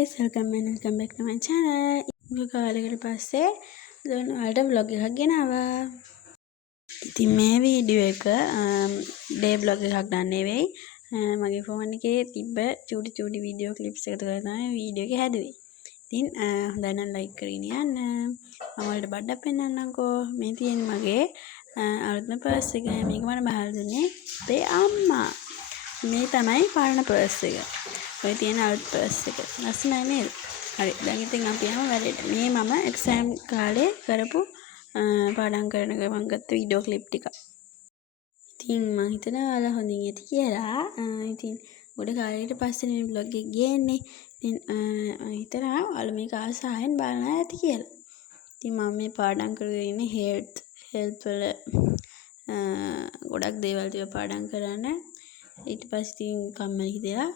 guys, welcome back to my channel. කාලයකට පස්සේ දැන් ඔයාලට vlog එකක් ගෙනාවා. ඉතින් මේ වීඩියෝ එක ඩේ vlog එකක් ගන්න නෙවෙයි. මගේ ෆෝන් එකේ තිබ්බ චූටි වීඩියෝ ක්ලිප්ස් එකතු කරලා තමයි වීඩියෝ එක හැදුවේ. ඉතින් හොඳයි නම් like කරගෙන යන්න. මම ඔයාලට බඩක් පෙන්නන්නම්කෝ. මේ තියෙන්නේ මගේ අලුත්ම පර්ස් එක. මේක මම බහලා දුන්නේ අපේ අම්මා. මේ තමයි පාරණ පර්ස් එක. ඔය තියෙන අලුත් පර්ස් එක. ලස්සනයි නේද? හරි. දැන් ඉතින් අපි යමු වැඩේට. මේ මම එක්සෑම් කාලේ කරපු පාඩම් කරන ගමන් ගත්ත වීඩියෝ ක්ලිප් ටික. ඉතින් මම හිතනවා ඔයාලා හොඳින් ඇති කියලා. ඉතින් ගොඩ කාලයකට පස්සේ මේ vlog එක ගේන්නේ. ඉතින් මම හිතනවා ඔයාලා මේක ආසාවෙන් බලනවා ඇති කියලා. ඉතින් මම මේ පාඩම් කරගෙන ඉන්නේ health වල ගොඩක් දේවල් තියලා පාඩම් කරන්න. ඊට පස්සේ ඉතින් කම්මැලි හිතලා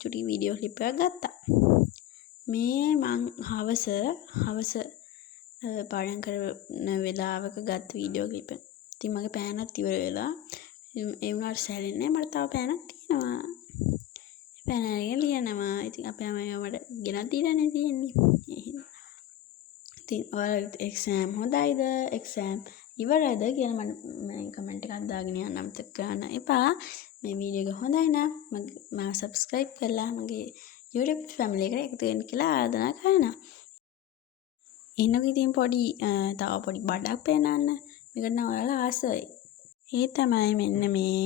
චුටි වීඩියෝ ක්ලිප් එකක් ගත්තා. මේ මං හවස පාඩම් කරන වෙලාවක ගත්ත වීඩියෝ ක්ලිප් එක. ඉතින් මගේ පෑනත් ඉවර වෙලා ඒ වුණාට සැලෙන්නේ මට තව පෑනක් තියෙනවා. පෑන අරගෙන ලියනවා. ඉතින් අපේ අම්මා මට ගෙනත් දීලානේ තියෙන්නේ. ඉතින් ඔයාලට එක්සෑම් හොඳයිද? එක්සෑම් ඉවරයිද කියලා මම කමෙන්ට් එකක් දාගෙන යන්න අමතක කරන්න එපා. මේ වීඩියෝ එක හොඳයි නම් මම subscribe කරලා මගේ YouTube family එකට එකතු වෙන්න කියලා ආරාධනා කරනවා. එන්නකො ඉතින් තව පොඩි බඩක් පෙන්නන්න. මේකට නම් ඔයාලා ආසයි. ඒ තමයි මෙන්න මේ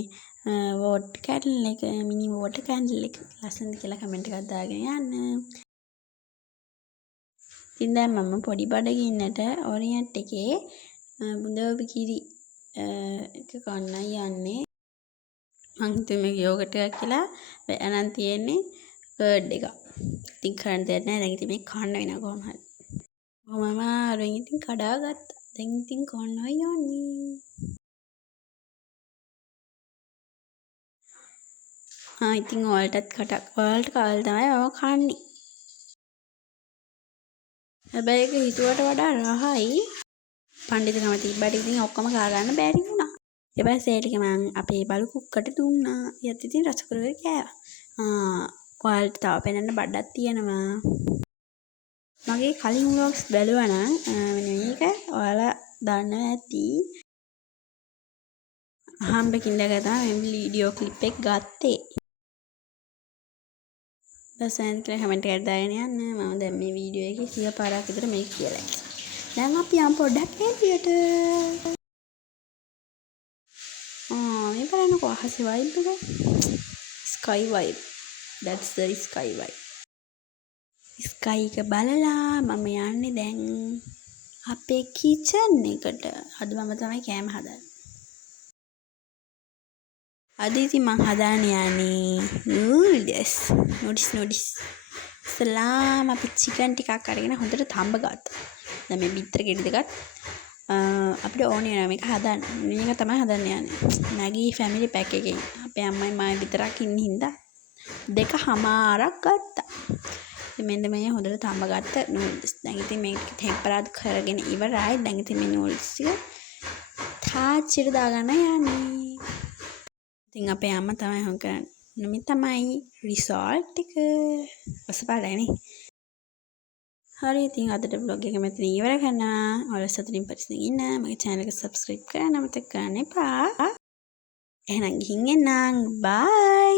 water candle එක, mini water candle එක. ලස්සනද කියලා කමෙන්ට් එකක් දාගෙන යන්න. ඉතින් දැන් මම පොඩි බඩගින්නට ඔරියන්ට් එකේ බුඳවපු කිරි එක කන්නයි යන්නේ. මං හිතුවේ මේක යෝගට් එකක් කියලා. අනන් තියෙන්නේ කර්ඩ් එක. ඉතින් කරන්න දෙයක් නැහැ. දැන් ඉතින් මේක කන්න වෙනවා කොහොම හරි. මම අරින් ඉතින් කඩා ගත්තා. දැන් ඉතින් කන්නයි යන්නේ. ඉතින් ඔයාලට කාලේ තමයි මම කන්නේ. හැබැයි ඒක හිතුවට වඩා රහයි. පඬිතුකම තිබ්බට ඉතින් ඔක්කොම කා ගන්න බැරි වුණා. ඊට පස්සේ ඒක මම අපේ බලු කුක්කට දුන්නා. ඊයත් ඉතින් රස කරගෙන කෑවා. ඔයාලට තව පෙන්නන්න බඩක් තියෙනවා. මගේ කලින් vlogs බැලුවා නම් මේක ඔයාලා දන්නවා ඇති. අහම්බකින් දැකලා මේ වීඩියෝ ක්ලිප් එක ගත්තේ. දැන් කියලා කමෙන්ට් එකක් දාගෙන යන්න. මම දැන් මේ වීඩියෝ එකේ 100 පාරක් විතර මේක කියලා. දැන් අපි යම් පොඩ්ඩක් එළියට. මේ බලන්නකෝ අහසේ vibe එක. Sky vibe. That's the sky vibe. sky එක බලලා මම යන්නේ දැන් අපේ kitchen එකට. අද මම තමයි කෑම හදන්නේ. අද ඉතින් මම හදාන්න යන්නේ noodles. සලාම අපි chicken ටිකක් අරගෙන හොඳට තඹ ගත්තා. දැන් මේ බිත්තර ගෙඩි දෙකත් අපිට ඕනේ වෙනවා මේක හදන්න. මේක තමයි හදන්න යන්නේ. Maggi family pack එකෙන්. අපේ අම්මයි මායි විතරක් ඉන්න හින්දා 2කමාරක් ගත්තා. ඉතින් මෙන්න මේ හොඳට තඹ ගත්ත noodles. දැන් ඉතින් මේක ටෙම්පරාද් කරගෙන ඉවරයි. දැන් ඉතින් මේ noodles එක තාච්චියට දාගන්න යන්නේ. ඉතින් අපේ අම්මා තමයි හොන් කරන්නේ. මේ තමයි result එක. ඔසපාලනේ. හරි ඉතින් අදට vlog එක මෙතන ඉවර කරනවා. ඔයාලා සතුටින් පරිස්සමින් ඉන්න. මගේ channel එක subscribe කරන්න අමතක කරන්න එපා. එහෙනම් ගිහින් එන්නම්. bye.